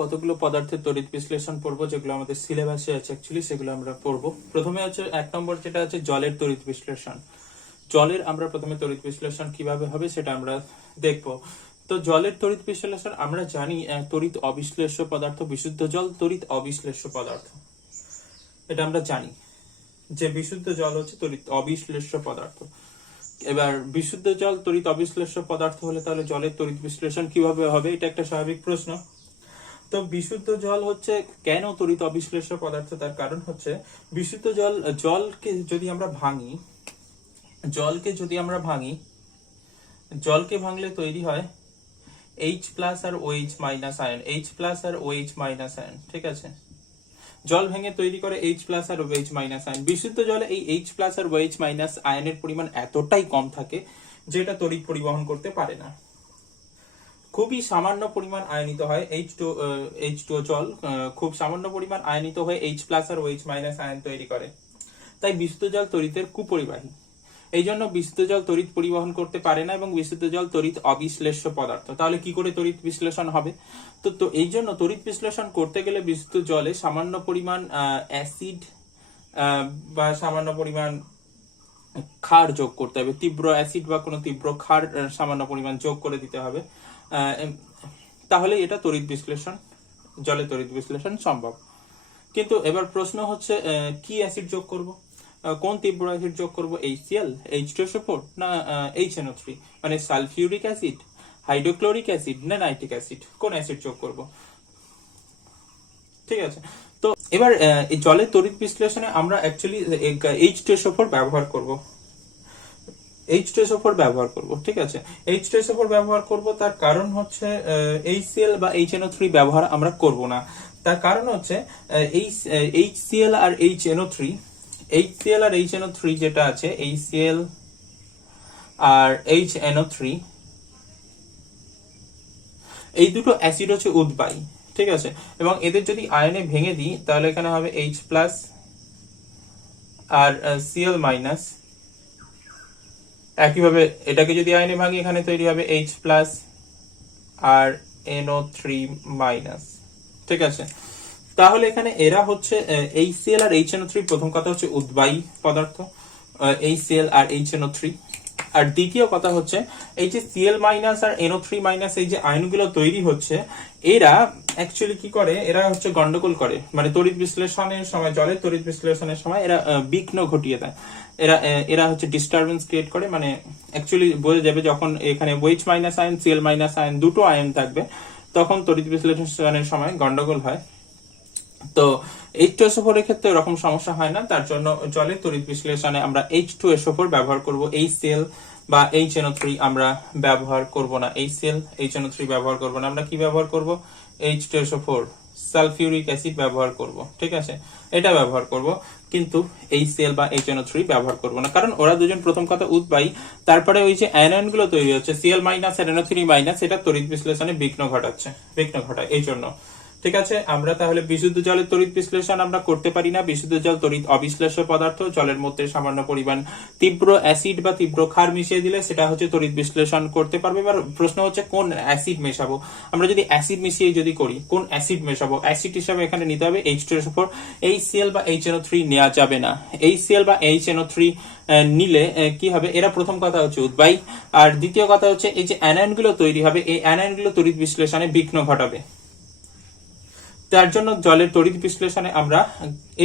কতগুলো পদার্থের তড়িৎ বিশ্লেষণ পড়বো, যেগুলো আমাদের সিলেবাসে আছে অ্যাকচুয়ালি, সেগুলো আমরা পড়বো। প্রথমে হচ্ছে 1 নম্বর, যেটা আছে জলের তড়িৎ বিশ্লেষণ। জলের আমরা প্রথমে তড়িৎ বিশ্লেষণ কিভাবে হবে সেটা আমরা দেখবো। তো জলের তড়িৎ বিশ্লেষণ আমরা জানি, তড়িৎ অবিশ্লেষ্য পদার্থ বিশুদ্ধ জল তড়িৎ অবিশ্লেষ্য পদার্থ। এটা আমরা জানি যে বিশুদ্ধ জল হচ্ছে তড়িৎ অবিশ্লেষ্য পদার্থ। এবার বিশুদ্ধ জল তড়িৎ অবিশ্লেষ্য পদার্থ হলে তাহলে জলের তড়িৎ বিশ্লেষণ কিভাবে হবে, এটা একটা স্বাভাবিক প্রশ্ন। তো বিশুদ্ধ জল হচ্ছে কেন তড়িৎ অবিশ্লেষ্য পদার্থ, তার কারণ হচ্ছে বিশুদ্ধ জলকে যদি আমরা ভাঙি, জলকে ভাঙলে তৈরি হয় H প্লাস আর OH minus ion, H plus আর OH মাইনাস আয়ন। ঠিক আছে, জল ভেঙে তৈরি করে H প্লাস আর OH মাইনাস আয়ন। বিশুদ্ধ জলে এই H প্লাস আর OH মাইনাস আয়নের পরিমাণ এতটাই কম থাকে যেটা তড়িৎ পরিবহন করতে পারে না। খুবই সামান্য পরিমাণ আয়নিত হয় H2O জল, খুব সামান্য পরিমাণ আয়নিত হয়ে H প্লাস আর OH মাইনাস আয়ন তৈরি করে। তাই বিশুদ্ধ জল তড়িতের কুপরিবাহী। এই জন্য বিশুদ্ধ জল তড়িৎ পরিবহন করতে পারে না এবং বিশুদ্ধ জল তড়িৎ অবিশ্লেষ্য পদার্থ। তাহলে কি করে তড়িৎ বিশ্লেষণ হবে? তো এই জন্য তড়িৎ বিশ্লেষণ করতে গেলে বিশুদ্ধ জলে সামান্য পরিমাণ অ্যাসিড বা সামান্য পরিমাণ ক্ষার যোগ করতে হবে। তীব্র অ্যাসিড বা কোনো তীব্র ক্ষার সামান্য পরিমাণ যোগ করে দিতে হবে, তাহলে এটা তড়িৎ বিশ্লেষণ, জলে তড়িৎ বিশ্লেষণ সম্ভব। কিন্তু এবার প্রশ্ন হচ্ছে কি অ্যাসিড যোগ করব, কোন তীব্র অ্যাসিড যোগ করব? HCl, H2SO4 না HNO3, মানে সালফিউরিক অ্যাসিড, হাইড্রোক্লোরিক অ্যাসিড না নাইট্রিক অ্যাসিড, কোন অ্যাসিড যোগ করব? ঠিক আছে, তো এবার এই জলের তড়িৎ বিশ্লেষণে আমরা অ্যাকচুয়ালি H2SO4 ব্যবহার করব। H2SO4 ব্যবহার করব, ঠিক আছে। H2SO4 ব্যবহার করব, তার কারণ হচ্ছে HCl বা HNO3 ব্যবহার আমরা করব না। তার কারণ হচ্ছে HCl আর HNO3 যেটা আছে, HCl আর HNO3 এই দুটো অ্যাসিড হচ্ছে উদ্বায়ী, ঠিক আছে। এবং এদের যদি আয়নে ভেঙে দিই তাহলে এখানে হবে H প্লাস আর Cl মাইনাস। একইভাবে এটাকে যদি আয়নে ভাঙি এখানে তৈরি হবে H প্লাস আর NO3 মাইনাস, ঠিক আছে। তাহলে এখানে এরা হচ্ছে HCl আর HNO3, প্রথম কথা হচ্ছে উদ্বায়ী পদার্থ HCl আর HNO3। আর দ্বিতীয় কথা হচ্ছে এই যে Cl মাইনাস আর NO3 মাইনাস এই যে আয়নগুলো তৈরি হচ্ছে, এরা অ্যাকচুয়ালি কি করে, এরা হচ্ছে গন্ডগোল করে, মানে তড়িৎ বিশ্লেষণের সময়, জলের তড়িৎ বিশ্লেষণের সময় এরা বিঘ্ন ঘটিয়ে দেয়। এরা হচ্ছে ডিস্টারবেন্স ক্রিয়েট করে, মানে অ্যাকচুয়ালি বোঝা যাবে যখন এখানে OH minus ion, Cl minus ion দুটো আয়ন থাকবে, তখন তড়িৎ বিশ্লেষণের সময় গন্ডগোল হয়। তো H2SO4 এর ক্ষেত্রে এরকম সমস্যা হয় না, তার জন্য জলের তড়িৎ বিশ্লেষণে আমরা H2SO4 ব্যবহার করব, HCl বা HNO3 আমরা ব্যবহার করব না। HCl HNO3 ব্যবহার করব না, আমরা কি ব্যবহার করব? H2SO4 সালফিউরিক অ্যাসিড ব্যবহার করব, ঠিক আছে, এটা ব্যবহার করব। কিন্তু HCl বা HNO3 ব্যবহার করব না, কারণ ওরা দুজন প্রথম কথা উদ্বায়ী। তারপরে ওই যে আয়নগুলো তৈরি হচ্ছে Cl মাইনাস আর NO3 মাইনাস, এটা তড়িৎ বিশ্লেষণে বিঘ্ন ঘটায়, এই জন্য। ঠিক আছে, আমরা তাহলে বিশুদ্ধ জলের তড়িৎ বিশ্লেষণ আমরা করতে পারি না। বিশুদ্ধ জল তড়িৎ অবিশ্লেষ্য পদার্থ, জলের মধ্যে সামান্য পরিমাণ তীব্র অ্যাসিড বা তীব্র ক্ষার মিশিয়ে দিলে সেটা হচ্ছে তড়িৎ বিশ্লেষণ করতে পারবে। এবার প্রশ্ন হচ্ছে কোন অ্যাসিড মেশাবো। আমরা যদি অ্যাসিড মিশিয়ে যদি করি, কোন অ্যাসিড মেশাবো? অ্যাসিড হিসাবে এখানে নিতে হবে H2SO4, HCl বা HNO3 নেওয়া যাবে না। HCl বা HNO3 নিলে কি হবে, এরা প্রথম কথা হচ্ছে উদ্বায়ী, আর দ্বিতীয় কথা হচ্ছে এই যে অ্যানায়নগুলো তৈরি হবে, এই অ্যানায়নগুলো তড়িৎ বিশ্লেষণে বিঘ্ন ঘটাবে। তার জন্য জলের তড়িৎ বিশ্লেষণে আমরা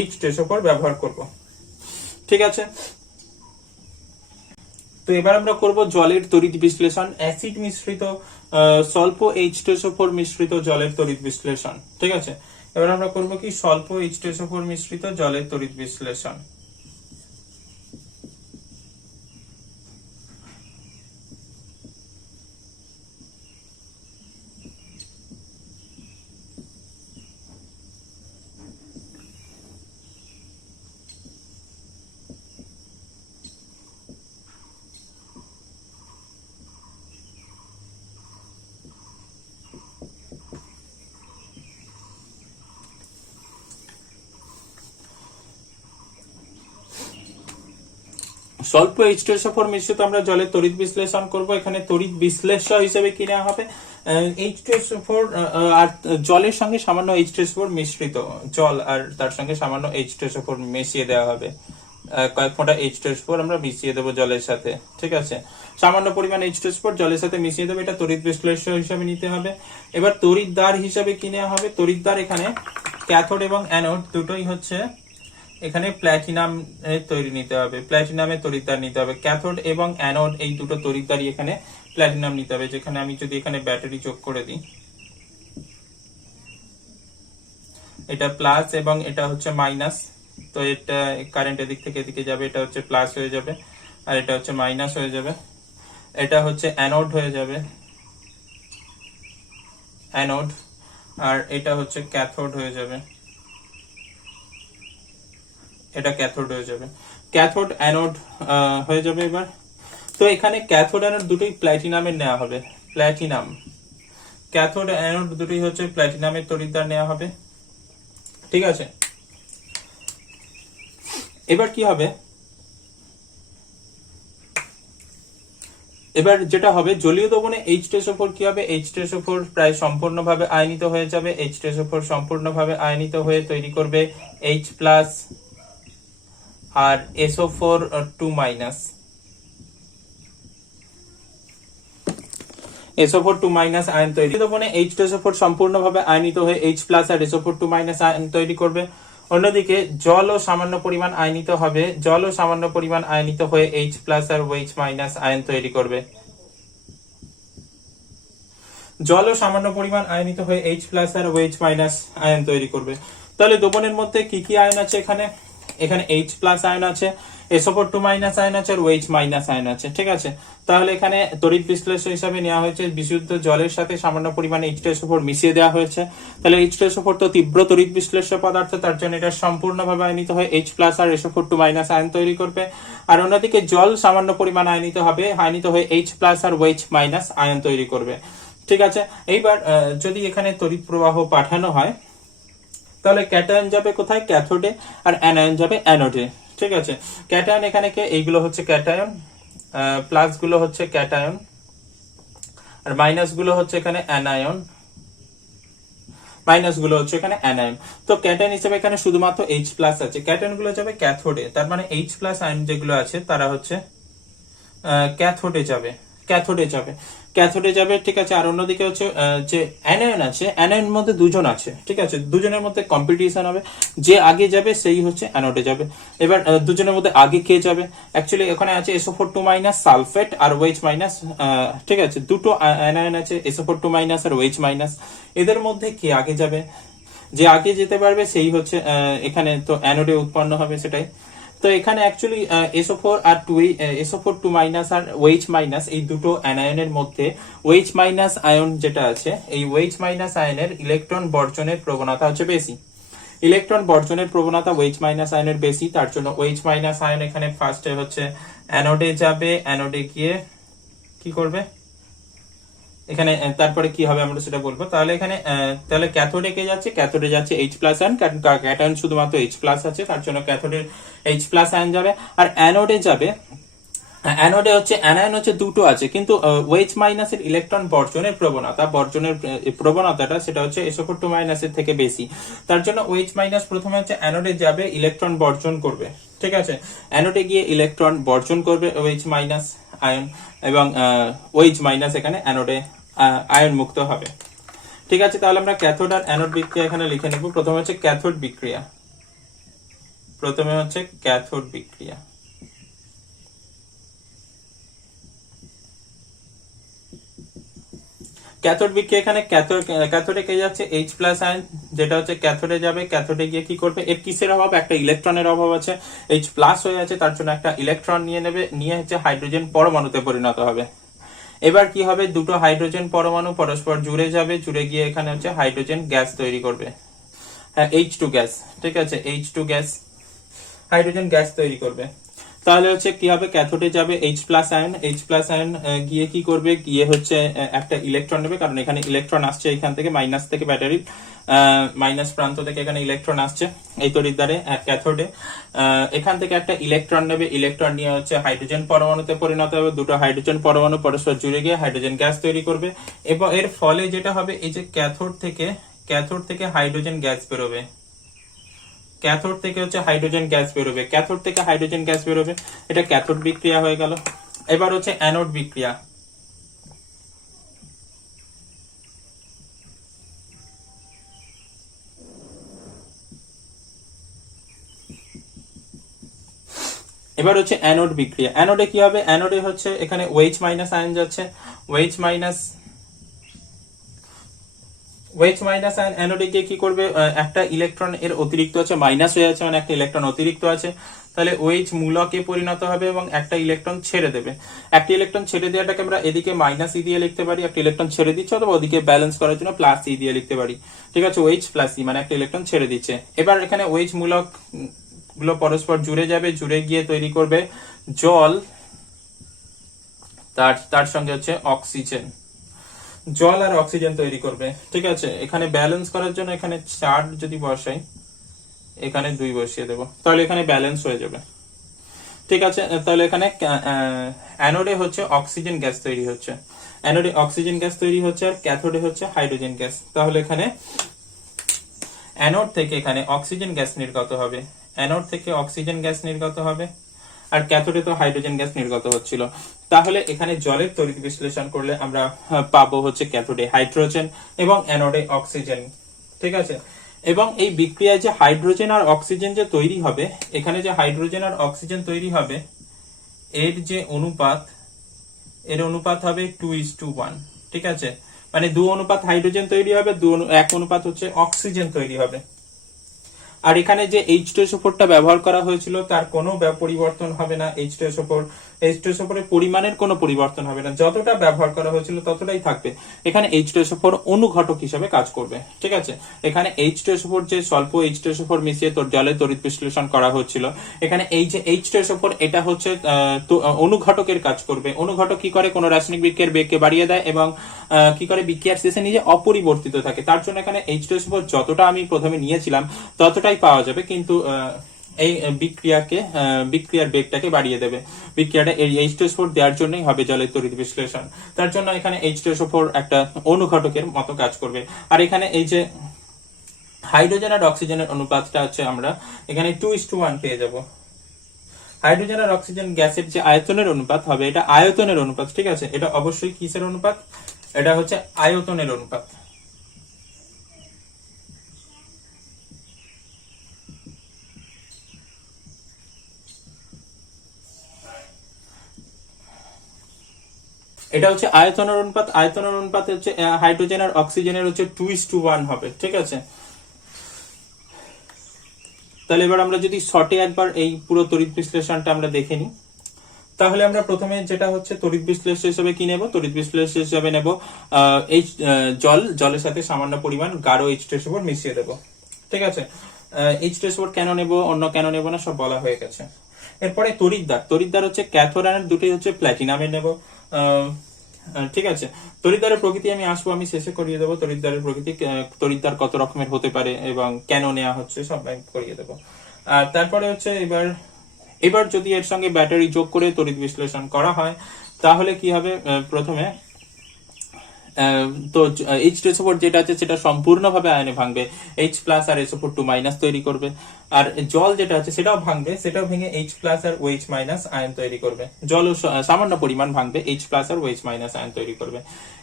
H2SO4 ব্যবহার করব, ঠিক আছে। তো এবার আমরা করব জলের তড়িৎ বিশ্লেষণ, অ্যাসিড মিশ্রিত স্বল্প H2SO4 মিশ্রিত জলের তড়িৎ বিশ্লেষণ, ঠিক আছে। এবার আমরা করব কি, স্বল্প H2SO4 মিশ্রিত জলের তড়িৎ বিশ্লেষণ। স্বল্প H2SO4 মিশ্রিত আমরা জলের তড়িৎ বিশ্লেষণ করব। এখানে তড়িৎ বিশ্লেষ্য হিসেবে কি নেওয়া হবে H2SO4 আর জলের সঙ্গে সামান্য H2SO4 মিশ্রিত, জল আর তার সঙ্গে সামান্য H2SO4 মিশিয়ে দেওয়া হবে। কয়েক ফোঁটা H2SO4 আমরা মিশিয়ে দেবো জলের সাথে, ঠিক আছে। সামান্য পরিমাণ H2SO4 জলের সাথে মিশিয়ে দেবো, এটা তড়িৎ বিশ্লেষ্য হিসাবে নিতে হবে। এবার তড়িৎদ্বার হিসাবে কি নেওয়া হবে? তড়িৎদ্বার এখানে ক্যাথোড এবং অ্যানোড দুটোই হচ্ছে এখানে প্ল্যাটিনাম তৈরি নিতে হবে, প্ল্যাটিনামের তড়িৎদ্বার নিতে হবে। ক্যাথোড এবং অ্যানোড এই দুটো তড়িৎদ্বারই এখানে প্ল্যাটিনাম নিতে হবে। যেখানে আমি যদি এখানে ব্যাটারি যোগ করে দিই, এটা প্লাস এবং এটা হচ্ছে মাইনাস, তো এটা কারেন্টের দিক থেকে এদিকে যাবে, এটা হচ্ছে প্লাস হয়ে যাবে আর এটা হচ্ছে মাইনাস হয়ে যাবে। এটা হচ্ছে অ্যানোড হয়ে যাবে, অ্যানোড, আর এটা হচ্ছে ক্যাথোড হয়ে যাবে, এটা ক্যাথোড হয়ে যাবে। ক্যাথোড অ্যানোড হয়ে যাবে এবার। তো এখানে ক্যাথোড অ্যানোড দুটোই প্ল্যাটিনামের নেওয়া হবে, প্ল্যাটিনাম। ক্যাথোড অ্যানোড দুটোই হচ্ছে প্ল্যাটিনামের তড়িৎদ্বার নেওয়া হবে, ঠিক আছে। এবার কি হবে? এবার যেটা হবে, জলীয় দ্রবণে H2SO4 কি হবে? H2SO4 প্রায় সম্পূর্ণভাবে আয়নিত হয়ে যাবে। H2SO4 সম্পূর্ণভাবে আয়নিত হয়ে তৈরি করবে H+ আর SO4 2 minus. SO4 2 minus ion তৈরি দ্রবণে H2SO4 সম্পূর্ণভাবে আয়নিত হয়ে H+ আর SO4 2 মাইনাস আয়ন তৈরি করবে। অন্যদিকে জলও সামান্য পরিমাণ আয়নিত হবে, জলও সামান্য পরিমাণ আয়নিত হয়ে H+ আর OH- আয়ন তৈরি করবে। জলও সামান্য পরিমাণ আয়নিত হয়ে H+ আর OH- আয়ন তৈরি করবে। তাহলে দ্রবণের মধ্যে কি কি আয়ন আছে? এখানে H+ আয়ন আছে, SO4 2 মাইনাস আয়ন আছে আর OH- আয়ন আছে, ঠিক আছে। তাহলে এখানে তড়িৎ বিশ্লেষ্য হিসাবে নেওয়া হয়েছে বিশুদ্ধ জলের সাথে সামান্য পরিমাণে H2SO4 মিশিয়ে দেওয়া হয়েছে। তাহলে H2SO4 তো তীব্র তড়িৎ বিশ্লেষ্য পদার্থ, তার জন্য এটা সম্পূর্ণভাবে আয়নিত হয়ে H+ আর SO4 2 মাইনাস আয়ন তৈরি করবে। আর অন্যদিকে জল সামান্য পরিমাণ আয়নিত হয়ে H+ আর OH- আয়ন তৈরি করবে, ঠিক আছে। এইবার যদি এখানে তড়িৎ প্রবাহ পাঠানো হয়, তাহলে ক্যাটায়ন যাবে কোথায়? ক্যাথোডে, আর অ্যানায়ন যাবে অ্যানোডে, ঠিক আছে। ক্যাটায়ন এখানে কে? এইগুলো হচ্ছে ক্যাটায়ন, প্লাস গুলো হচ্ছে ক্যাটায়ন আর মাইনাস গুলো হচ্ছে এখানে অ্যানায়ন, মাইনাস গুলো হচ্ছে এখানে অ্যানায়ন। তো ক্যাটায়ন হিসেবে এখানে শুধুমাত্র H+ আছে, ক্যাটায়ন গুলো যাবে ক্যাথোডে, তার মানে H+ আয়ন যেগুলো আছে তারা হচ্ছে ক্যাথোডে যাবে, ক্যাথোডে যাবে, ক্যাথোডে যাবে, ঠিক আছে। আর অন্যদিকে হচ্ছে যে অ্যানায়ন আছে, অ্যানায়ন মধ্যে দুজন আছে, ঠিক আছে। দুজনের মধ্যে কম্পিটিশন হবে, যে আগে যাবে সেই হচ্ছে অ্যানোডে যাবে। এবার দুজনের মধ্যে আগে কে যাবে? অ্যাকচুয়ালি এখানে আছে SO4 2 মাইনাস সালফেট আর OH-, ঠিক আছে। দুটো অ্যানায়ন আছে, SO4 2 মাইনাস আর OH-। এদের মধ্যে কে আগে যাবে? যে আগে যেতে পারবে সেই হচ্ছে এখানে তো অ্যানোডে উৎপন্ন হবে, সেটাই। তো এখানে অ্যাকচুয়ালি SO4 আর SO4 2 মাইনাস আর OH- এই দুটো অ্যানায়নের মধ্যে OH- আয়ন যেটা আছে, এই OH- আয়নের ইলেকট্রন বর্জনের প্রবণতা হচ্ছে বেশি। ইলেকট্রন বর্জনের প্রবণতা OH- আয়নের বেশি, তার জন্য OH- আয়ন এখানে ফার্স্টে হচ্ছে অ্যানোডে যাবে। অ্যানোডে গিয়ে কি করবে? এখানে তারপরে কি হবে আমরা সেটা বলবো। তাহলে এখানে তাহলে ক্যাথোডে কে যাচ্ছে? ক্যাথোডে যাচ্ছে H+ আয়ন, কারণ ক্যাটায়ন শুধুমাত্র H+ আছে, তার জন্য ক্যাথোডে H+ আয়ন যাবে। আর অ্যানোডে যাবে, অ্যানোডে হচ্ছে অ্যানায়ন হচ্ছে দুটো আছে, কিন্তু OH- এর ইলেকট্রন বর্জনের প্রবণতাটা সেটা হচ্ছে SO4 2 এর থেকে বেশি। তার জন্য OH- প্রথমে হচ্ছে অ্যানোডে যাবে, ইলেকট্রন বর্জন করবে, ঠিক আছে। অ্যানোডে গিয়ে ইলেকট্রন বর্জন করবে OH- আয়ন, এবং OH- এখানে অ্যানোডে আয়ন মুক্ত হবে, ঠিক আছে। তাহলে আমরা ক্যাথোড আর অ্যানোড বিক্রিয়া এখানে লিখে নেব। প্রথমে হচ্ছে ক্যাথোড বিক্রিয়া, প্রথমে হচ্ছে ক্যাথোড বিক্রিয়া। ক্যাথোড বিক্রিয়া, এখানে ক্যাথোডে কে যাচ্ছে H+ আয়ন, যেটা হচ্ছে ক্যাথোডে যাবে। ক্যাথোডে গিয়ে কি করবে? এর কিসের অভাব? একটা ইলেকট্রনের অভাব আছে, H+ হয়ে আছে, তার জন্য একটা ইলেকট্রন নিয়ে নেবে, নিয়ে হচ্ছে হাইড্রোজেন পরমাণুতে পরিণত হবে। এবার কি হবে? দুটো হাইড্রোজেন পরমাণু পরস্পর জুড়ে যাবে, জুড়ে গিয়ে এখানে হচ্ছে হাইড্রোজেন গ্যাস তৈরি করবে, হ্যাঁ H2 গ্যাস, ঠিক আছে। H2 গ্যাস, হাইড্রোজেন গ্যাস তৈরি করবে। তাহলে হচ্ছে কি হবে, ক্যাথোডে যাবে H plus ion, H plus ion গিয়ে কি করবে, গিয়ে হচ্ছে একটা ইলেকট্রন নেবে, কারণ এখানে ইলেকট্রন আসছে এখান থেকে মাইনাস থেকে, ব্যাটারির মাইনাস প্রান্ত থেকে এখানে ইলেকট্রন আসছে এই তড়িৎদ্বারে ক্যাথোডে। এখান থেকে একটা ইলেকট্রন নেবে, ইলেকট্রন নিয়ে হচ্ছে হাইড্রোজেন পরমাণুতে পরিণত হবে, দুটো হাইড্রোজেন পরমাণু পরস্পর জুড়ে গিয়ে হাইড্রোজেন গ্যাস তৈরি করবে। এবং এর ফলে যেটা হবে, এই যে ক্যাথোড থেকে হাইড্রোজেন গ্যাস বেরোবে, ক্যাথোড থেকে হচ্ছে হাইড্রোজেন গ্যাস বেরোবে, ক্যাথোড থেকে হাইড্রোজেন গ্যাস বেরোবে, এটা ক্যাথোড বিক্রিয়া হয়ে গেল। এবার হচ্ছে অ্যানোড বিক্রিয়া। এবার হচ্ছে অ্যানোড বিক্রিয়া। অ্যানোডে কি হবে, অ্যানোডে হচ্ছে এখানে OH মাইনাস আয়ন যাচ্ছে, OH মাইনাস আয়ন অ্যানোডে গিয়ে কি করবে, একটা ইলেকট্রন এর অতিরিক্ত আছে, মাইনাস হয়ে আছে, মানে একটা ইলেকট্রন অতিরিক্ত আছে, তাহলে OH মূলকে পরিণত হবে এবং একটা ইলেকট্রন ছেড়ে দেবে। একটা ইলেকট্রন ছেড়ে দেওয়াটাকে আমরা এদিকে মাইনাস ই দিয়ে লিখতে পারি, একটা ইলেকট্রন ছেড়ে দিচ্ছে, অথবা ওদিকে ব্যালেন্স করার জন্য প্লাস ই দিয়ে লিখতে পারি। ঠিক আছে, OH প্লাস ই মানে একটা ইলেকট্রন ছেড়ে দিচ্ছে। এবার এখানে OH মূলক গুলো পরস্পর জুড়ে যাবে, জুড়ে গিয়ে তৈরি করবে জল, তার সঙ্গে হচ্ছে অক্সিজেন, জল আর অক্সিজেন তৈরি করবে। ঠিক আছে, এখানে ব্যালেন্স করার জন্য এখানে 4 যদি বসাই, এখানে 2 বসিয়ে দেবো, তাহলে এখানে ব্যালেন্স হয়ে যাবে। ঠিক আছে, তাহলে এখানে অ্যানোডে হচ্ছে অক্সিজেন গ্যাস তৈরি হচ্ছে, অ্যানোডে অক্সিজেন গ্যাস তৈরি হচ্ছে, আর ক্যাথোডে হচ্ছে হাইড্রোজেন গ্যাস। তাহলে এখানে অ্যানোড থেকে এখানে অক্সিজেন গ্যাস নির্গত হবে, অ্যানোড থেকে অক্সিজেন গ্যাস নির্গত হবে, আর ক্যাথোডে তো হাইড্রোজেন গ্যাস নির্গত হচ্ছিল। তাহলে এখানে জলের তড়িৎ বিশ্লেষণ করলে আমরা পাবো হচ্ছে ক্যাথোডে হাইড্রোজেন এবং অ্যানোডে অক্সিজেন। ঠিক আছে, এবং এই বিক্রিয়ায় যে হাইড্রোজেন আর অক্সিজেন যে তৈরি হবে, এখানে যে হাইড্রোজেন আর অক্সিজেন তৈরি হবে, এর যে অনুপাত, এর অনুপাত হবে 2:1। ঠিক আছে, মানে 2 অনুপাত হাইড্রোজেন তৈরি হবে, 1 অনুপাত হচ্ছে অক্সিজেন তৈরি হবে। আর এখানে যে H2SO4টা ব্যবহার করা হয়েছিল তার কোনো পরিবর্তন হবে না, H2SO4 এর পরিমাণের কোনো পরিবর্তন হবে না, যতটা ব্যবহার করা হয়েছিল ততটাই থাকবে। এখানে H2SO4 অনুঘটক হিসেবে কাজ করবে। ঠিক আছে, এখানে H2SO4 যে স্বল্প H2SO4 মিশিয়ে জলে তড়িৎ বিশ্লেষণ করা হচ্ছিল, এখানে এই যে H2SO4 এটা হচ্ছে অনুঘটকের কাজ করবে। অনুঘটক কি করে, কোনো রাসায়নিক বিক্রিয়ার বেগকে বাড়িয়ে দেয় এবং কি করে, বিক্রিয়ার শেষে নিজে অপরিবর্তিত থাকে। তার জন্য এখানে H2SO4 যতটা আমি প্রথমে নিয়েছিলাম ততটাই পাওয়া যাবে, কিন্তু এই বিক্রিয়ার বেগটাকে বাড়িয়ে দেবে। বিক্রিয়াটা এই H2SO4 দেওয়ার জন্যই হবে জলের তড়িৎ বিশ্লেষণ। তার জন্য এখানে H2SO4 একটা অনুঘটকের মতো কাজ করবে। আর এখানে এই যে হাইড্রোজেন আর অক্সিজেনের অনুপাতটা হচ্ছে আমরা এখানে 2:1 পেয়ে যাব। হাইড্রোজেন আর অক্সিজেন গ্যাসের যে আয়তনের অনুপাত হবে, এটা আয়তনের অনুপাত। ঠিক আছে, এটা অবশ্যই কিসের অনুপাত, এটা হচ্ছে আয়তনের অনুপাত। এটা হচ্ছে আয়তনের অনুপাত। আয়তনের অনুপাত হচ্ছে হাইড্রোজেন আর অক্সিজেনের হচ্ছে 2:1 হবে। ঠিক আছে, তাহলে এবার আমরা যদি শর্টে একবার এই পুরো তড়িৎ বিশ্লেষণটা আমরা দেখে নিই, তাহলে আমরা প্রথমে যেটা হচ্ছে তড়িৎ বিশ্লেষণ হিসেবে কি নেব, তড়িৎ বিশ্লেষণ হিসেবে নেব জলের সাথে সামান্য পরিমাণ গাঢ় H2SO4 মিশিয়ে দেব। ঠিক আছে, H2SO4 কেন নেব, অন্য কেন নেব না, সব বলা হয়ে গেছে। এরপরে তড়িৎদ্বার হচ্ছে ক্যাথোড অ্যানোড দুটোই হচ্ছে প্ল্যাটিনামের নেব। ঠিক আছে, তড়িৎদ্বারের প্রকৃতি আমি আসবো, আমি শেষে করিয়ে দেবো তড়িৎদ্বারের প্রকৃতি, তড়িৎদ্বার কত রকমের হতে পারে এবং কেন নেওয়া হচ্ছে সব করিয়ে দেবো। আর তারপরে হচ্ছে এবার যদি এর সঙ্গে ব্যাটারি যোগ করে তড়িৎ বিশ্লেষণ করা হয়, তাহলে কি হবে, প্রথমে তো H2SO4 যেটা আছে সেটা সম্পূর্ণভাবে আয়নে ভাঙবে, H প্লাস আর SO4 2 তৈরি করবে। আর জল যেটা আছে সেটাও ভাঙবে, সেটাও ভেঙে H প্লাস আর OH মাইনাস আয়ন তৈরি করবে। জলও সামান্য পরিমাণ ভাঙবে, H প্লাস আর OH মাইনাস আয়ন তৈরি করবে।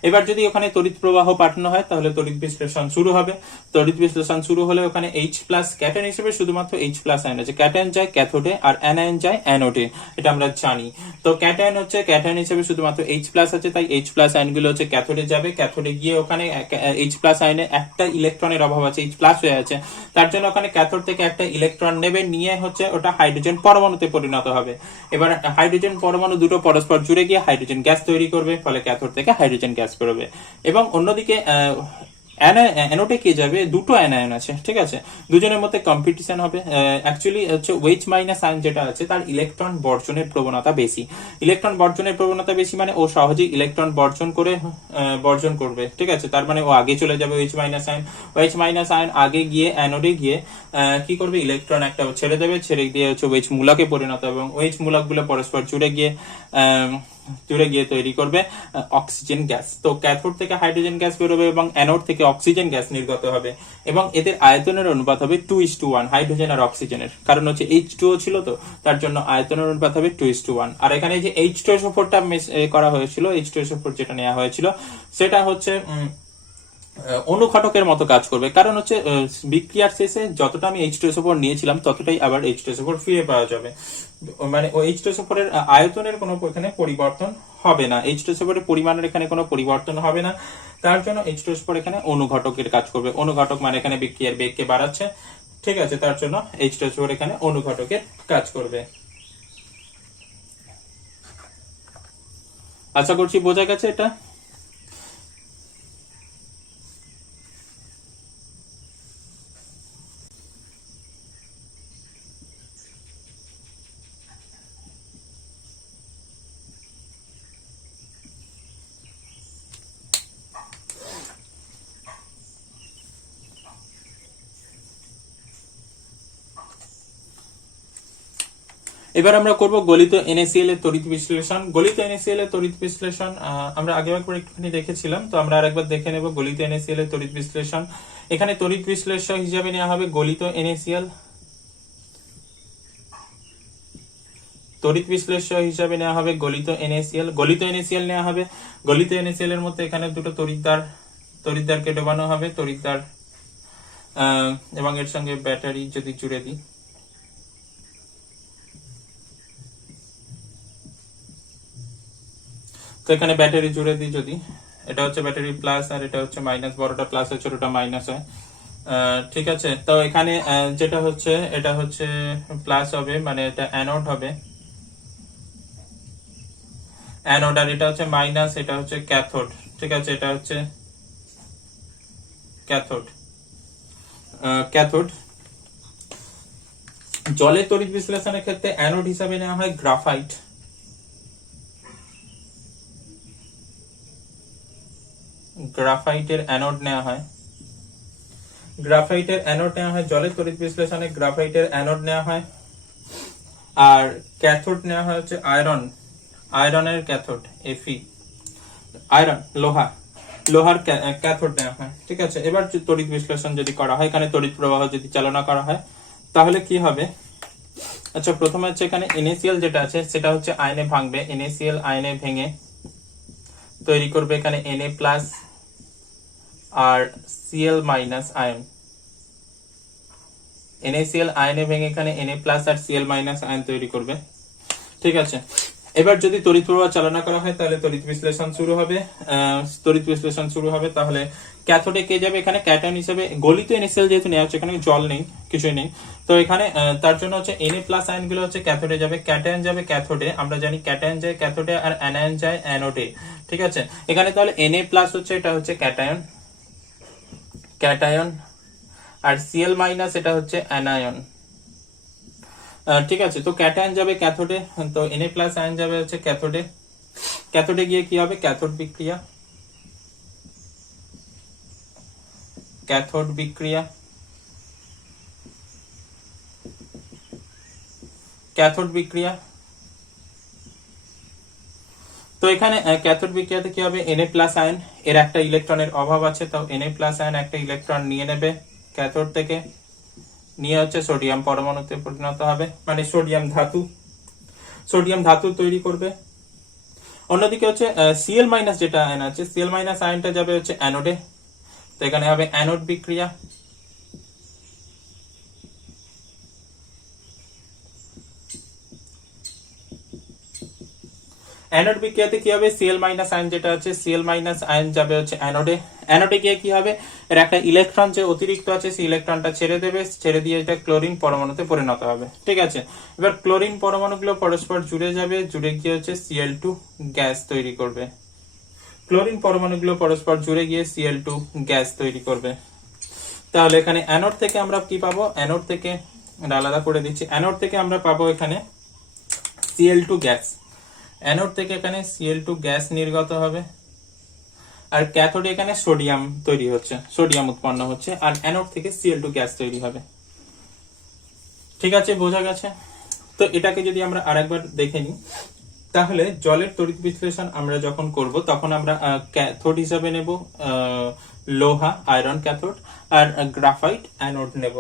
এবার যদি ওখানে তড়িৎ প্রবাহ পাঠানো হয়, তাহলে তড়িৎ বিশ্লেষণ শুরু হবে। তড়িৎ বিশ্লেষণ শুরু হলে ওখানে H প্লাস ক্যাটায়ন হিসেবে শুধুমাত্র H প্লাস আয়ন আছে, ক্যাটায়ন যায় ক্যাথোডে আর অ্যানায়ন যায় অ্যানোডে, এটা আমরা জানি। তো ক্যাটায়ন হিসেবে শুধুমাত্র H প্লাস আছে, তাই H প্লাস আয়নগুলো হচ্ছে ক্যাথোডে যাবে। ক্যাথোডে গিয়ে ওখানে H প্লাস আয়নে একটা ইলেকট্রনের অভাব আছে, H প্লাস হয়ে আছে, তার জন্য ওখানে ক্যাথোড থেকে একটা ইলেকট্রন নেবে, নিয়ে হচ্ছে ওটা হাইড্রোজেন পরমাণুতে পরিণত হবে। এবার হাইড্রোজেন পরমাণু দুটো পরস্পর জুড়ে গিয়ে হাইড্রোজেন গ্যাস তৈরি করবে, ফলে ক্যাথোড থেকে হাইড্রোজেন গ্যাস বেরোবে। এবং অন্যদিকে অ্যানোডে কে যাবে, দুটো অ্যানায়ন আছে, ঠিক আছে, দুজনের মধ্যে কম্পিটিশন হবে। অ্যাকচুয়ালি হচ্ছে ওয়েচ মাইনাস আয়ন যেটা আছে তার ইলেকট্রন বর্জনের প্রবণতা বেশি। ইলেকট্রন বর্জনের প্রবণতা বেশি মানে ও সহজেই ইলেকট্রন বর্জন করবে, ঠিক আছে, তার মানে ও আগে চলে যাবে ওয়েচ মাইনাস আয়ন। ওয়েচ মাইনাস আয়ন আগে গিয়ে অ্যানোডে গিয়ে কি করবে, ইলেকট্রন একটা ছেড়ে দেবে, ছেড়ে দিয়ে হচ্ছে ওয়েচ মূলকে পরিণত হবে এবং ওয়েচ মূলকগুলো পরস্পর জুড়ে গিয়ে তৈরি করবে অক্সিজেন গ্যাস। তো ক্যাথোড থেকে হাইড্রোজেন গ্যাস বেরোবে এবং অ্যানোড থেকে অক্সিজেন গ্যাস নির্গত হবে এবং এদের আয়তনের অনুপাত হবে 2:1, হাইড্রোজেন আর অক্সিজেনের, কারণ হচ্ছে H2O ছিল তো, তার জন্য আয়তনের অনুপাত হবে 2:1। আর এখানে যে H2SO4টা করা হয়েছিল, H2SO4 যেটা নেওয়া হয়েছিল সেটা হচ্ছে অনুঘটকের মতো কাজ করবে, কারণ হচ্ছে বিক্রিয়ার শেষে যতটা আমি H2SO4 নিয়েছিলাম ততটাই আবার H2SO4 ফিরে পাওয়া যাবে, মানে ওই H2SO4 এর আয়তনের কোনো এখানে পরিবর্তন হবে না, H2SO4 এর পরিমাণের এখানে কোনো পরিবর্তন হবে না, তার জন্য H2SO4 এখানে অনুঘটকের কাজ করবে। অনুঘটক মানে এখানে বিক্রিয়ার বেগকে বাড়াচ্ছে, ঠিক আছে, তার জন্য H2SO4 এখানে অনুঘটকের কাজ করবে। আশা করছি বোঝা গেছে এটা। এবার আমরা করব গলিত NaCl এর তড়িৎ বিশ্লেষণ। গলিত NaCl এর তড়িৎ বিশ্লেষণ আমরা আগে একবার একটুখানি দেখেছিলাম, তো আমরা আরেকবার দেখে নেব গলিত NaCl এর তড়িৎ বিশ্লেষণ। এখানে তড়িৎ বিশ্লেষক হিসাবে নেওয়া হবে গলিত NaCl, তড়িৎ বিশ্লেষক হিসাবে নেওয়া হবে গলিত NaCl, গলিত NaCl নেওয়া হবে। গলিত NaCl এর মধ্যে এখানে দুটো তড়িৎদ্বারকে ডোবানো হবে, তড়িৎদ্বার এবং এর সঙ্গে ব্যাটারি যদি জুড়ে দিই, তো এখানে ব্যাটারি জুড়ে দিই যদি, এটা হচ্ছে ব্যাটারি প্লাস আর এটা হচ্ছে মাইনাস, বড়টা প্লাস হয় ছোটটা মাইনাস হয়, ঠিক আছে। তো এখানে যেটা হচ্ছে এটা হচ্ছে প্লাস হবে, মানে এটা অ্যানোড হবে, অ্যানোড, আর এটা হচ্ছে মাইনাস, এটা হচ্ছে ক্যাথোড, ঠিক আছে, এটা হচ্ছে ক্যাথোড। জলের তড়িৎ বিশ্লেষণের ক্ষেত্রে অ্যানোড হিসাবে নেওয়া হয় গ্রাফাইট, গ্রাফাইটের অ্যানোড নেওয়া হয়, গ্রাফাইটের অ্যানোড নেওয়া হয় জলের তড়িৎ বিশ্লেষণে, গ্রাফাইটের অ্যানোড নেওয়া হয়। আর ক্যাথোড নেওয়া হয় হচ্ছে আয়রনের ক্যাথোড, Fe, আয়রন লোহার ক্যাথোড নেওয়া হয়, ঠিক আছে। এবার তড়িৎ বিশ্লেষণ যদি করা হয়, এখানে তড়িৎ প্রবাহ যদি চালনা করা হয় তাহলে কি হবে, আচ্ছা প্রথমে হচ্ছে এখানে NaCl যেটা আছে সেটা হচ্ছে আয়নে ভাঙবে, NaCl আয়নে ভেঙে তৈরি করবে এখানে Na+ আর Cl- আয়ন, NaCl আয়নে ভেঙে এখানে Na+ আর Cl- আয়ন তৈরি করবে, ঠিক আছে। এবার যদি তড়িৎ প্রবাহ চালনা করা হয় তাহলে তড়িৎ বিশ্লেষণ শুরু হবে। তাহলে ক্যাথোডে কে যাবে, এখানে ক্যাটায়ন হিসেবে গলিত NaCl যেহেতু নেওয়া হচ্ছে, এখানে জল নেই, কিছুই নেই, তো এখানে তার জন্য হচ্ছে Na+ আয়ন গুলো হচ্ছে ক্যাথোডে যাবে, ক্যাটায়ন যাবে ক্যাথোডে, আমরা জানি ক্যাটায়ন যায় ক্যাথোডে আর অ্যানায়ন যায় অ্যানোডে, ঠিক আছে। এখানে তাহলে Na+ হচ্ছে এটা হচ্ছে ক্যাটায়ন আর Cl- এটা হচ্ছে অ্যানায়ন, ঠিক আছে। তো ক্যাটায়ন যাবে ক্যাথোডে, তো Na+ আয়ন যাবে হচ্ছে ক্যাথোডে গিয়ে কি হবে, ক্যাথোড বিক্রিয়া, তো এখানে ক্যাথোড বিক্রিয়াতে কি হবে, Na+ আয়ন এর একটা ইলেকট্রনের অভাব আছে, তো Na+ আয়ন একটা ইলেকট্রন নিয়ে নেবে ক্যাথোড থেকে, নিয়ে হচ্ছে সোডিয়াম পরমাণুতে পরিণত হবে, মানে সোডিয়াম ধাতু তৈরি করবে। অন্যদিকে হচ্ছে Cl- যেটা আয়ন আছে, Cl- আয়নটা যাবে হচ্ছে অ্যানোডে, তো এখানে হবে অ্যানোড বিক্রিয়া, অ্যানোড বিক্রিয়াতে কি হবে, Cl- আয়ন যেটা আছে, Cl- আয়ন যাবে হচ্ছে অ্যানোডে গিয়ে কি হবে, এর একটা ইলেকট্রন যে অতিরিক্ত আছে সেই ইলেকট্রনটা ছেড়ে দিয়ে এটা ক্লোরিন পরমাণুতে পরিণত হবে, ঠিক আছে। এবার ক্লোরিন পরমাণুগুলো পরস্পর জুড়ে যাবে, জুড়ে গিয়ে হচ্ছে Cl2 গ্যাস তৈরি করবে। ক্লোরিন পরমাণুগুলো পরস্পর জুড়ে গিয়ে Cl2 গ্যাস তৈরি করবে। তাহলে এখানে অ্যানোড থেকে আমরা কি পাবো, অ্যানোড থেকে আলাদা করে দিচ্ছি, অ্যানোড থেকে আমরা পাবো এখানে Cl2 গ্যাস, অ্যানোড থেকে এখানে Cl2 গ্যাস নির্গত হবে, আর ক্যাথোডে এখানে সোডিয়াম তৈরি হচ্ছে, সোডিয়াম উৎপন্ন হচ্ছে, আর অ্যানোড থেকে Cl2 গ্যাস তৈরি হবে। ঠিক আছে, বোঝা গেছে? তো এটাকে যদি আমরা আরেকবার দেখে নিই, তাহলে জলের তড়িৎ বিশ্লেষণ আমরা যখন করব তখন আমরা ক্যাথোড হিসাবে নেব লোহা আয়রন ক্যাথোড, আর গ্রাফাইট অ্যানোড নেব।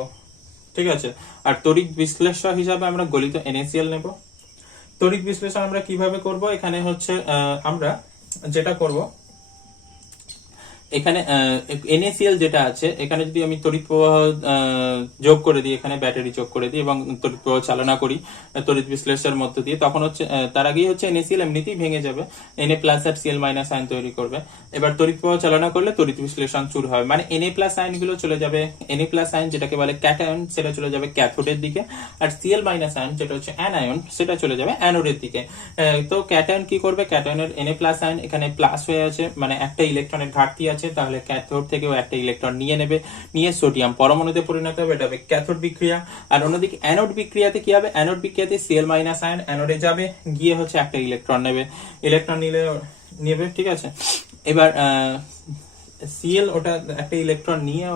ঠিক আছে, আর তড়িৎ বিশ্লেষণ হিসাবে আমরা গলিত NaCl নেব। তড়িৎ বিশ্লেষণ আমরা কিভাবে করব, এখানে হচ্ছে আমরা যেটা করব, এখানে NaCl যেটা আছে, এখানে যদি আমি তড়িৎ প্রবাহ যোগ করে দিই, এখানে ব্যাটারি যোগ করে দিই এবং তড়িৎ প্রবাহ চালনা করি তড়িৎ বিশ্লেষণের মধ্য দিয়ে, তখন হচ্ছে তার আগেই হচ্ছে NaCl এমনিতেই ভেঙে যাবে, Na প্লাস আর Cl মাইনাস আয়ন তৈরি করবে। এবার তড়িৎ প্রবাহ চালনা করলে তড়িৎ বিশ্লেষণ শুরু হবে, মানে Na প্লাস আয়ন গুলো চলে যাবে, Na প্লাস আয়ন যেটাকে বলে ক্যাটায়ন সেটা চলে যাবে ক্যাথোডের দিকে, আর Cl মাইনাস আয়ন যেটা হচ্ছে অ্যানায়ন সেটা চলে যাবে অ্যানোডের দিকে। তো ক্যাটায়ন কি করবে, ক্যাটায়নের Na প্লাস আয়ন এখানে প্লাস হয়ে আছে, মানে একটা ইলেকট্রনের ঘাটতি আছে, তাহলে ক্যাথোড থেকেও একটা ইলেকট্রন নিয়ে নেবে, নিয়ে সোডিয়াম পরমাণুতে পরিণত হবে, এটা হবে ক্যাথোড বিক্রিয়া। আর অন্যদিকে অ্যানোড বিক্রিয়াতে কি হবে, অ্যানোড বিক্রিয়াতে Cl মাইনাস আয়ন অ্যানোডে যাবে, গিয়ে হচ্ছে একটা ইলেকট্রন নেবে, ইলেকট্রন নিলে নেবে। ঠিক আছে, এবার Cl ওটা একটা ইলেকট্রন নিয়ে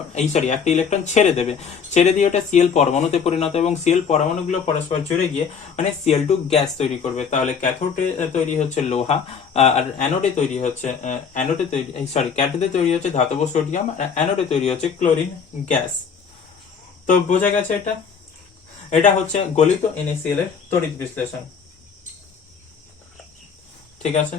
একটা ইলেকট্রন ছেড়ে দেবে, ছেড়ে দিয়ে ওটা Cl পরমাণুতে পরিণত, এবং Cl পরমাণুগুলো পরস্পর জুড়ে গিয়ে মানে Cl2 গ্যাস তৈরি করবে। তাহলে ক্যাথোডে তৈরি হচ্ছে লোহা, আর অ্যানোডে তৈরি হচ্ছে ক্যাথোডে তৈরি হচ্ছে ধাতব সোডিয়াম, আর অ্যানোডে তৈরি হচ্ছে ক্লোরিন গ্যাস। তো বোঝা গেছে, এটা হচ্ছে গলিত NaCl এর তড়িৎ বিশ্লেষণ। ঠিক আছে,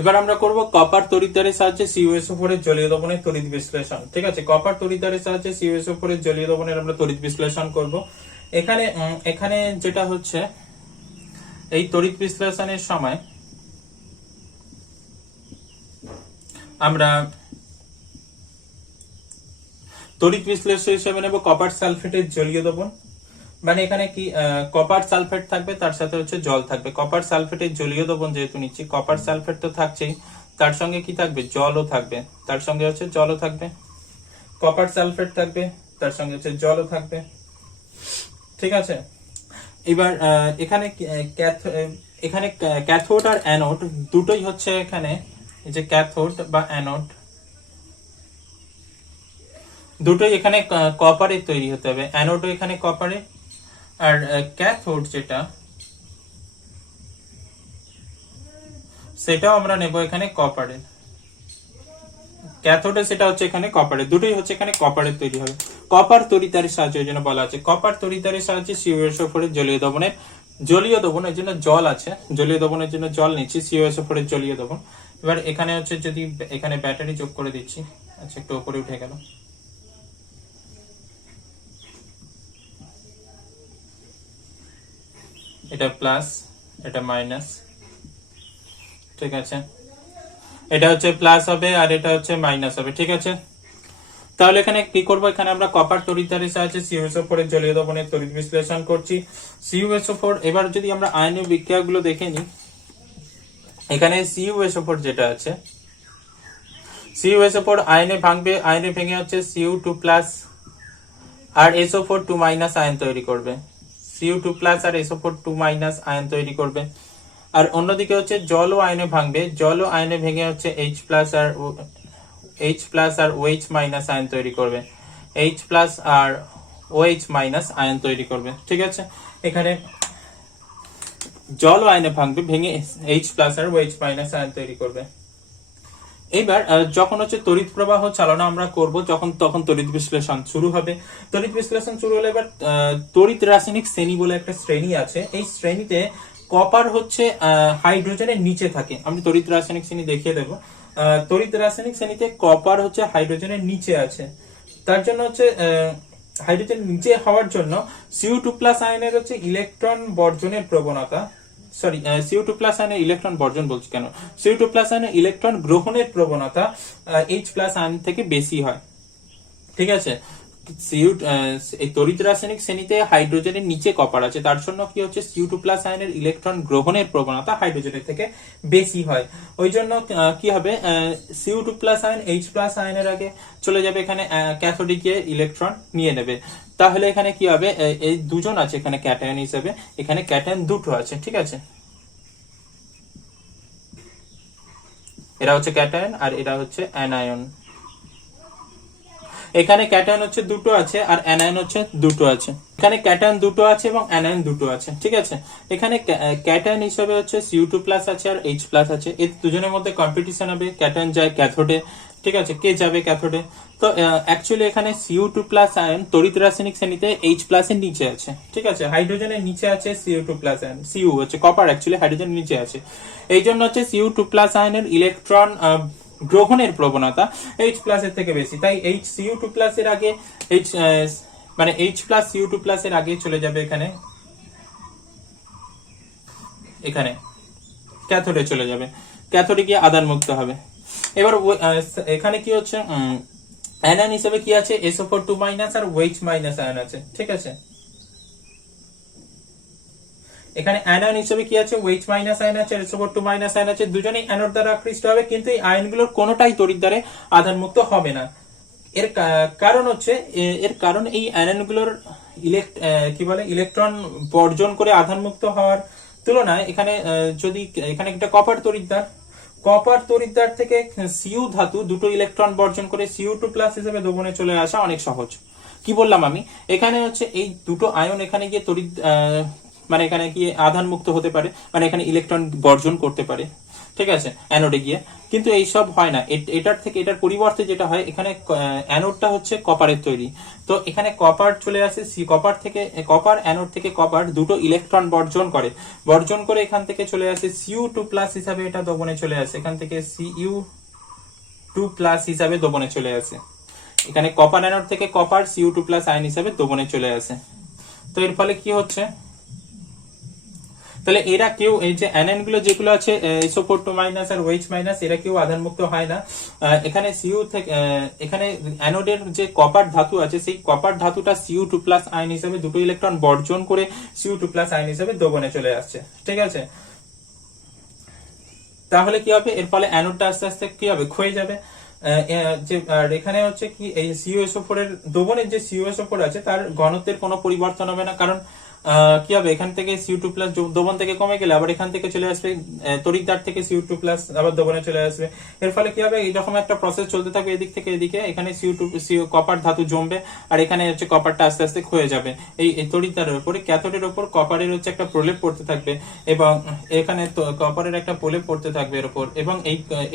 এবার আমরা করব কপার তড়িৎদ্বারের সাহায্যে CuSO4 এর জলীয় দ্রবণের তড়িৎ বিশ্লেষণ। ঠিক আছে, কপার তড়িৎদ্বারের সাহায্যে CuSO4 এর জলীয় দ্রবণের আমরা তড়িৎ বিশ্লেষণ করব। এখানে যেটা হচ্ছে, এই তড়িৎ বিশ্লেষণের সময় আমরা তড়িৎ বিশ্লেষণ হিসেবে নেব কপার সালফেটের জলীয় দ্রবণ, মানে এখানে কি কপার সালফেট থাকবে, তার সাথে হচ্ছে জল থাকবে। কপার সালফেটের জলীয় দ্রবণ যেহেতু নিচ্ছি, কপার সালফেট তো থাকছেই, তার সঙ্গে কি থাকবে, জলও থাকবে, তার সঙ্গে হচ্ছে জলও থাকবে, কপার সালফেট থাকবে, তার সঙ্গে হচ্ছে জলও থাকবে। ঠিক আছে, এবার এখানে ক্যাথোড আর অ্যানোড দুটোই হচ্ছে, এখানে এই যে ক্যাথোড বা অ্যানোড দুটোই এখানে কপারে তৈরি হতে হবে, অ্যানোডও এখানে কপারে, আর ক্যাথোড যেটা সেটাও আমরা নেব এখানে কপারে, ক্যাথোডে সেটা হচ্ছে এখানে কপারে, দুটোই হচ্ছে এখানে কপারের তৈরি হবে। কপার তড়িৎদ্বারের সাহায্যে, এই জন্য বলা আছে কপার তড়িৎদ্বারের সাহায্যে CuSO4 এর জলীয় দ্রবণের জন্য জল আছে, জলীয় দ্রবণের জন্য জল নিচ্ছি, CuSO4 এর জলীয় দ্রবণ। এবার এখানে হচ্ছে যদি এখানে ব্যাটারি যোগ করে দিচ্ছি, আচ্ছা একটু উপরে উঠে গেল, এটা প্লাস এটা মাইনাস। ঠিক আছে, এটা হচ্ছে প্লাস হবে আর এটা হচ্ছে মাইনাস হবে। ঠিক আছে, তাহলে এখানে কি করব, এখানে আমরা কপার তড়িৎদ্বারের সাহায্যে CuSO4 এর জলীয় দ্রবণের তড়িৎ বিশ্লেষণ করছি। CuSO4, এবার যদি আমরা আয়নীয় বিক্রিয়াগুলো দেখে নিই, এখানে CuSO4 যেটা আছে, CuSO4 আয়নে ভাঙবে, আয়নে ভেঙে হচ্ছে Cu2 প্লাস আর SO4 2 মাইনাস আয়ন তৈরি করবে, Cu2 প্লাস আর SO4 2 মাইনাস আয়ন তৈরি করবে। আর অন্যদিকে হচ্ছে জল ও আয়নে ভাঙবে, জল ও আয়নে ভেঙে হচ্ছে H+ আর OH মাইনাস আয়ন তৈরি করবে, H+ আর OH মাইনাস আয়ন তৈরি করবে। ঠিক আছে, এখানে জল ও আয়নে ভাঙবে, ভেঙে H+ আর OH মাইনাস আয়ন তৈরি করবে। এইবার যখন হচ্ছে তড়িৎ প্রবাহ চালনা আমরা করব, তখন তড়িৎ বিশ্লেষণ শুরু হবে। তড়িৎ বিশ্লেষণ শুরু হলে এবার তড়িৎ রাসায়নিক শ্রেণী বলে একটা শ্রেণী আছে। এই শ্রেণীতে কপার হচ্ছে হাইড্রোজেনের নিচে থাকে। আমি তড়িৎ রাসায়নিক শ্রেণী দেখিয়ে দেবো। তড়িৎ রাসায়নিক শ্রেণীতে কপার হচ্ছে হাইড্রোজেনের নিচে আছে। তার জন্য হচ্ছে হাইড্রোজেন নিচে হওয়ার জন্য Cu2+ আয়নের হচ্ছে ইলেকট্রন বর্জনের প্রবণতা, সরি Cu2+ আয়নের ইলেকট্রন বর্জন বলছি কেন, Cu2+ আয়নের ইলেকট্রন গ্রহণের প্রবণতা H+ আয়ন থেকে বেশি হয়। ঠিক আছে, এই তড়িৎ রাসায়নিক শ্রেণীতে হাইড্রোজেনের নিচে কপার আছে, তার জন্য কি হচ্ছে Cu2+ আয়নের ইলেকট্রন গ্রহণের প্রবণতা হাইড্রোজেনের থেকে বেশি হয়। ওই জন্য কি হবে, Cu2+ আয়ন H+ আয়নের আগে চলে যাবে, এখানে ক্যাথোডে গিয়ে ইলেকট্রন নিয়ে নেবে। তাহলে এখানে কি হবে, এই দুজন আছে এখানে ক্যাটায়ন হিসেবে, এখানে ক্যাটায়ন দুটো আছে। ঠিক আছে, এরা হচ্ছে ক্যাটায়ন আর এরা হচ্ছে অ্যানায়ন। এখানে ক্যাটায়ন হচ্ছে দুটো আছে আর অ্যানায়ন হচ্ছে দুটো আছে। এখানে ক্যাটায়ন দুটো আছে এবং অ্যানায়ন দুটো আছে। ঠিক আছে, এখানে ক্যাটায়ন হিসেবে হচ্ছে Cu2+ আছে আর H+ আছে। এই দুজনের মধ্যে কম্পিটিশন হবে, ক্যাটায়ন যায় ক্যাথোডে। ঠিক আছে, কে যাবে ক্যাথোডে? তো অ্যাকচুয়ালি এখানে Cu2+ আয়ন তড়িৎ রাসায়নিক শ্রেণীতে H+ এর নিচে আছে। ঠিক আছে, হাইড্রোজেনের নিচে আছে Cu2+ আয়ন, Cu হচ্ছে কপার, অ্যাকচুয়ালি হাইড্রোজেনের নিচে আছে। এই জন্য হচ্ছে Cu2+ আয়নের ইলেকট্রন গ্রহণের প্রবণতা H+ এর থেকে বেশি। তাই Cu2+ এর আগে মানে H+ Cu2+ এর আগে চলে যাবে এখানে ক্যাথোডে চলে যাবে, ক্যাথোডে গিয়ে আধান মুক্ত হবে। এবার এখানে কি হচ্ছে, অ্যানায়ন হিসেবে কি আছে, SO4 2- আর OH- আয়ন আছে। ঠিক আছে, এখানে অ্যানায়ন হিসেবে কি আছে, OH- আয়ন আছে, SO4 2- আয়ন আছে। দুজনেই অ্যানোড দ্বারা আকৃষ্ট হবে, কিন্তু এই আয়নগুলোর কোনোটাই তড়িৎ দ্বারে আধান মুক্ত হবে না। এর কারণ হচ্ছে, এর কারণ এই অ্যানায়নগুলোর কি বলে ইলেকট্রন বর্জন করে আধান মুক্ত হওয়ার তুলনায় এখানে যদি এখানে একটা কপার তড়িৎদ্বার থেকে Cu ধাতু দুটো ইলেকট্রন বর্জন করে Cu2+ হিসেবে দ্রবণে চলে আসা অনেক সহজ। কি বললাম আমি, এখানে হচ্ছে এই দুটো আয়ন এখানে গিয়ে মানে এখানে গিয়ে আধান মুক্ত হতে পারে, মানে এখানে ইলেকট্রন বর্জন করতে পারে। ঠিক আছে, অ্যানোডে গিয়ে, কিন্তু এইসব হয় না। এটার পরিবর্তে যেটা হয়, এখানে অ্যানোডটা হচ্ছে কপারের তৈরি। তো এখানে কপার চলে আসে, কপার অ্যানোড থেকে কপার দুটো ইলেকট্রন বর্জন করে এখান থেকে চলে আসে Cu2+ হিসাবে, এটা দ্রবণে চলে আসে, এখান থেকে Cu2+ হিসাবে দ্রবণে চলে আসে। এখানে কপার অ্যানোড থেকে কপার Cu2+ আয়ন হিসাবে দ্রবণে চলে আসে। তো এর ফলে কি হচ্ছে, তাহলে এরা কেউ, এই যে অ্যানায়ন গুলো যেগুলো আছে SO4 2- আর OH-, এরা কেউ আধান মুক্ত হয় না। এখানে এখানে অ্যানোডের যে কপার ধাতু আছে, সেই কপার ধাতুটা Cu2+ আয়ন হিসেবে দুটো ইলেকট্রন বর্জন করে Cu2+ আয়ন হিসেবে দ্রবণে চলে আসছে। ঠিক আছে, তাহলে কি হবে, এর ফলে অ্যানোডটা আস্তে আস্তে কি হবে, ক্ষয়ে যাবে। আর এখানে হচ্ছে কি, এই CuSO4 এর দ্রবণের যে CuSO4 আছে তার ঘনত্বের কোনো পরিবর্তন হবে না। কারণ কি হবে, এখান থেকে Cu2+ দ্রবণ থেকে কমে গেলে আবার এখান থেকে চলে আসবে তড়িৎদ্বার থেকে Cu2+ আবার দ্রবণে চলে আসবে। এর ফলে কি হবে, এইরকম একটা প্রসেস চলতে থাকবে, এদিক থেকে এদিকে। এখানে কপার ধাতু জমবে আর এখানে হচ্ছে কপারটা আস্তে আস্তে ক্ষয়ে যাবে। এই তড়িৎদ্বারের উপরে, ক্যাথোডের উপর কপারের হচ্ছে একটা প্রলেপ পড়তে থাকবে, এবং এখানে কপারের একটা প্রলেপ পড়তে থাকবে এর উপর, এবং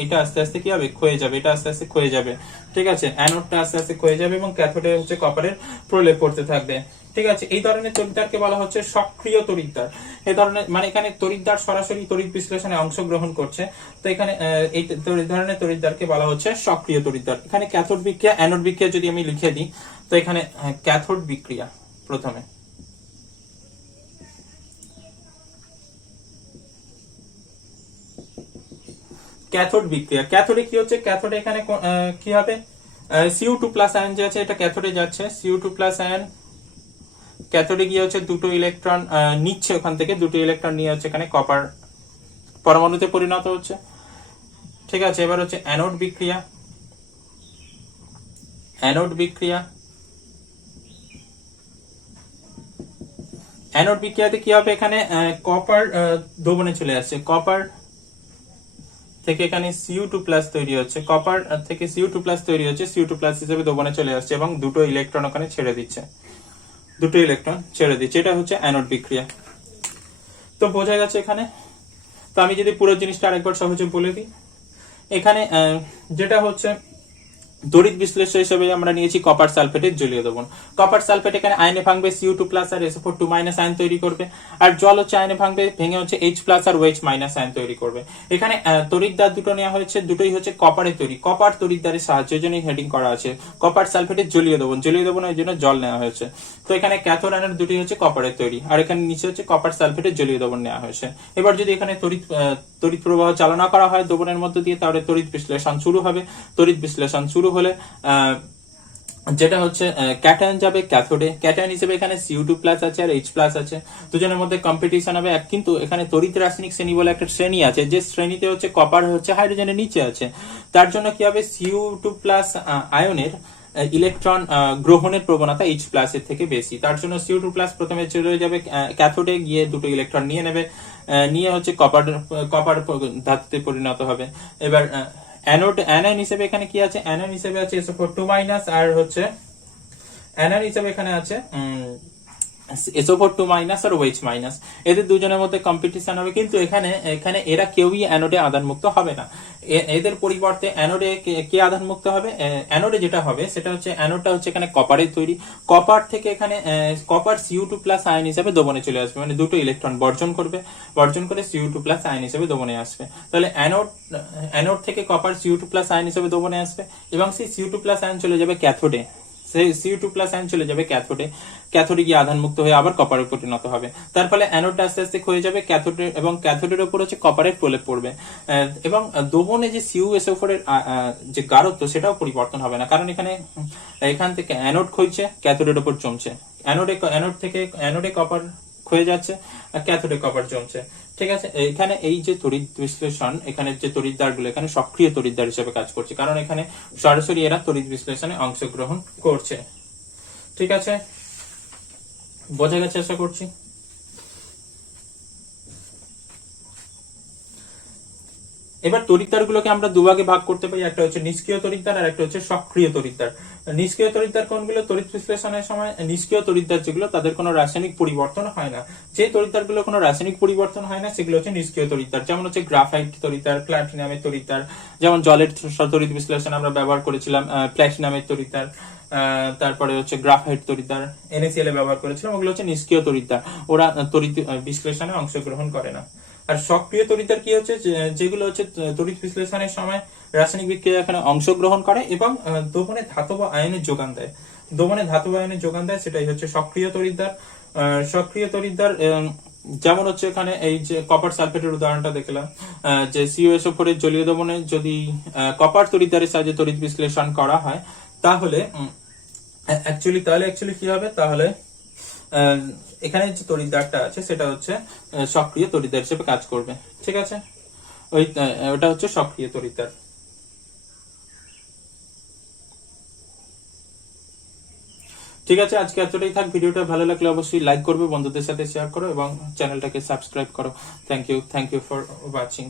এটা আস্তে আস্তে কি হবে, ক্ষয়ে যাবে, এটা আস্তে আস্তে ক্ষয়ে যাবে। ঠিক আছে, অ্যানোডটা আস্তে আস্তে ক্ষয়ে যাবে এবং ক্যাথোডে হচ্ছে কপারের প্রলেপ পড়তে থাকবে। ঠিক আছে, এই ধরনের তড়িৎদ্বারকে বলা হচ্ছে সক্রিয় তড়িৎদ্বার। এই ধরনের, মানে এখানে তড়িৎদ্বার সরাসরি তড়িৎ বিশ্লেষণে অংশগ্রহণ করছে। তো এখানে এই ধরনের তড়িৎদ্বারকে বলা হচ্ছে সক্রিয় তড়িৎদ্বার। এখানে ক্যাথোড বিক্রিয়া, অ্যানোড বিক্রিয়া যদি আমি লিখে দিই, তো এখানে ক্যাথোড বিক্রিয়া প্রথমে, ক্যাথোড বিক্রিয়া। ক্যাথোডে কি হচ্ছে, ক্যাথোডে এখানে কি হবে, Cu2+ আয়ন যে আছে এটা ক্যাথোডে যাচ্ছে, Cu2+ আয়ন ক্যাথোডে গিয়ে হচ্ছে দুটো ইলেকট্রন নিচ্ছে, ওখান থেকে দুটো ইলেকট্রন নিয়ে হচ্ছে এখানে কপার পরমাণুতে পরিণত হচ্ছে। ঠিক আছে, এবার হচ্ছে অ্যানোড বিক্রিয়া। অ্যানোড বিক্রিয়াতে কি হবে, এখানে কপার দ্রবণে চলে আসছে, কপার থেকে এখানে Cu2+ তৈরি হচ্ছে, কপার থেকে Cu2+ তৈরি হচ্ছে, Cu2+ হিসেবে দ্রবণে চলে আসছে এবং দুটো ইলেকট্রন ওখানে ছেড়ে দিচ্ছে, এটা হচ্ছে অ্যানোড বিক্রিয়া। তো বোঝা গেছে এখানে। তো আমি যদি পুরো জিনিসটা আরেকবার সহজে বলে দিই, এখানে যেটা হচ্ছে তড়িৎ বিশ্লেষণ হিসেবে আমরা নিয়েছি কপার সালফেটের জলীয় দ্রবণ। কপার সালফেট এখানে আয়নে ভাঙবে Cu2+ আর SO4 আয়ন তৈরি করবে, আর জল হচ্ছে আয়নে ভাঙবে, ভেঙে হচ্ছে H+ আর OH- আয়ন তৈরি করবে। এখানে তড়িৎদ্বার দুটো নেওয়া হয়েছে, দুটোই হচ্ছে কপারের তৈরি, কপার তড়িৎদ্বারের সাহায্যের জন্য হেডিং করা আছে কপার সালফেটের জলীয় দ্রবণের জন্য জল নেওয়া হয়েছে। তো এখানে ক্যাথোড অ্যানোড দুটি হচ্ছে কপারের তৈরি, আর এখানে নিচে হচ্ছে কপার সালফেটের জলীয় দ্রবণ নেওয়া হয়েছে। এবার যদি এখানে তড়িৎ প্রবাহ চালনা করা হয় দ্রবণের মধ্যে দিয়ে, তাহলে তড়িৎ বিশ্লেষণ শুরু হবে। তড়িৎ বিশ্লেষণ শুরু হলে যেটা হচ্ছে ক্যাটায়ন যাবে ক্যাথোডে, ক্যাটায়ন হিসেবে এখানে Cu2+ আছে আর H+ আছে, দুজনের মধ্যে কম্পিটিশন হবে। কিন্তু এখানে তড়িৎ রাসায়নিক শ্রেণী বলে একটা শ্রেণী আছে, যে শ্রেণীতে হচ্ছে কপার হচ্ছে হাইড্রোজেনের নিচে আছে। তার জন্য কি হবে, Cu2+ আয়নের ইলেকট্রন গ্রহণের প্রবণতা H+ এর থেকে বেশি। তার জন্য Cu2+ প্রথমে চলে যাবে ক্যাথোডে, গিয়ে দুটো ইলেকট্রন নিয়ে নেবে, নিয়ে হচ্ছে কপার ধাতুতে পরিণত হবে। এবার অ্যানায়ন হিসেবে এখানে কি আছে, অ্যানায়ন হিসেবে আছে SO4 আর হচ্ছে অ্যানায়ন হিসেবে এখানে আছে SO4 আর OH-, এদের দুজনের মধ্যে কম্পিটিশন হবে। কিন্তু এখানে এরা কেউই অ্যানোডে আধানমুক্ত হবে না, এদের পরিবর্তে অ্যানোডে কে আধানমুক্ত হবে। অ্যানোডে যেটা হবে সেটা হচ্ছে, অ্যানোডটা হচ্ছে এখানে কপারের তৈরি, কপার থেকে এখানে কপার Cu2+ আয়ন হিসেবে দ্রবণে চলে আসবে, মানে দুটো ইলেকট্রন বর্জন করে Cu2+ আয়ন হিসেবে দ্রবণে আসবে। তাহলে অ্যানোড থেকে কপার Cu2+ আয়ন হিসেবে দ্রবণে আসবে, এবং সেই Cu2+ আয়ন চলে যাবে ক্যাথোডে, Cu2+ আয়ন চলে যাবে ক্যাথোডে গিয়ে আধানমুক্ত হয়ে আবার কপারে পরিণত হবে। তার ফলে অ্যানোডটা আস্তে আস্তে ক্ষয়ে যাবে ক্যাথোডে, এবং ক্যাথোডের উপর হচ্ছে কপারের প্রলেপ পড়বে। এবং দ্রবণে যে CuSO4 এর যে গাঢ়ত্ব সেটাও পরিবর্তন হবে না, কারণ এখান থেকে অ্যানোড ক্ষয়ছে, ক্যাথোডের উপর জমছে, অ্যানোডে কপার ক্ষয়ে যাচ্ছে আর ক্যাথোডে কপার জমছে। ঠিক আছে, এখানে এই যে তড়িৎ বিশ্লেষণ, এখানে যে তড়িৎদ্বারগুলো এখানে সক্রিয় তড়িৎদ্বার হিসেবে কাজ করছে, কারণ এখানে সরাসরি এরা তড়িৎ বিশ্লেষণে অংশগ্রহণ করছে। ঠিক আছে, বোঝা গেছে আশা করছি। এবার তড়িৎদ্বারগুলোকে আমরা দুভাগে ভাগ করতে পারি, একটা হচ্ছে নিষ্ক্রিয় তড়িৎদ্বার আর একটা হচ্ছে সক্রিয় তড়িৎদ্বার। নিষ্ক্রিয় তড়িৎদ্বার কোনগুলো, তড়িৎ বিশ্লেষণের সময় নিষ্ক্রিয় তড়িৎদ্বার যেগুলো, তাদের কোনো রাসায়নিক পরিবর্তন হয় না। যে তড়িৎদ্বারগুলো কোনো রাসায়নিক পরিবর্তন হয় না সেগুলো হচ্ছে নিষ্ক্রিয় তড়িৎদ্বার, যেমন হচ্ছে গ্রাফাইট তড়িৎদ্বার, প্লাটিনামের তড়িৎদ্বার, যেমন জলের তড়িৎ বিশ্লেষণ আমরা ব্যবহার করেছিলাম প্লাটিনামের তড়িৎদ্বার, তারপরে হচ্ছে গ্রাফাইট তড়িৎদ্বার NaCl এ ব্যবহার করেছিলাম, ওগুলো হচ্ছে নিষ্ক্রিয় তড়িৎদ্বার, ওরা তড়িৎ বিশ্লেষণে অংশগ্রহণ করে না। আর সক্রিয় তড়িৎদ্বার কি হচ্ছে, যেগুলো হচ্ছে তড়িৎ বিশ্লেষণের সময় রাসায়নিক বিক্রিয়া এখানে অংশগ্রহণ করে এবং দ্রবণে ধাতব আয়নের যোগান দেয়, সেটাই হচ্ছে সক্রিয় তড়িৎদ্বার। সক্রিয় তড়িৎদ্বার যেমন হচ্ছে এখানে এই যে কপার সালফেটের উদাহরণটা দেখলাম, যে CuSO4 এর জলীয় দ্রবণে যদি কপার তড়িৎদ্বারের সাহায্যে তড়িৎ বিশ্লেষণ করা হয়, তাহলে অ্যাকচুয়ালি কি হবে, তাহলে এখানে যে তড়িৎদ্বারটা আছে সেটা হচ্ছে সক্রিয় তড়িৎদ্বার হিসেবে কাজ করবে। ঠিক আছে, ওটা হচ্ছে সক্রিয় তড়িৎদ্বার। ঠিক আছে, আজকে এতটাই থাক। ভিডিওটা ভালো লাগলে অবশ্যই লাইক করবে, বন্ধুদের সাথে শেয়ার করো এবং চ্যানেলটাকে সাবস্ক্রাইব করো। Thank you for watching.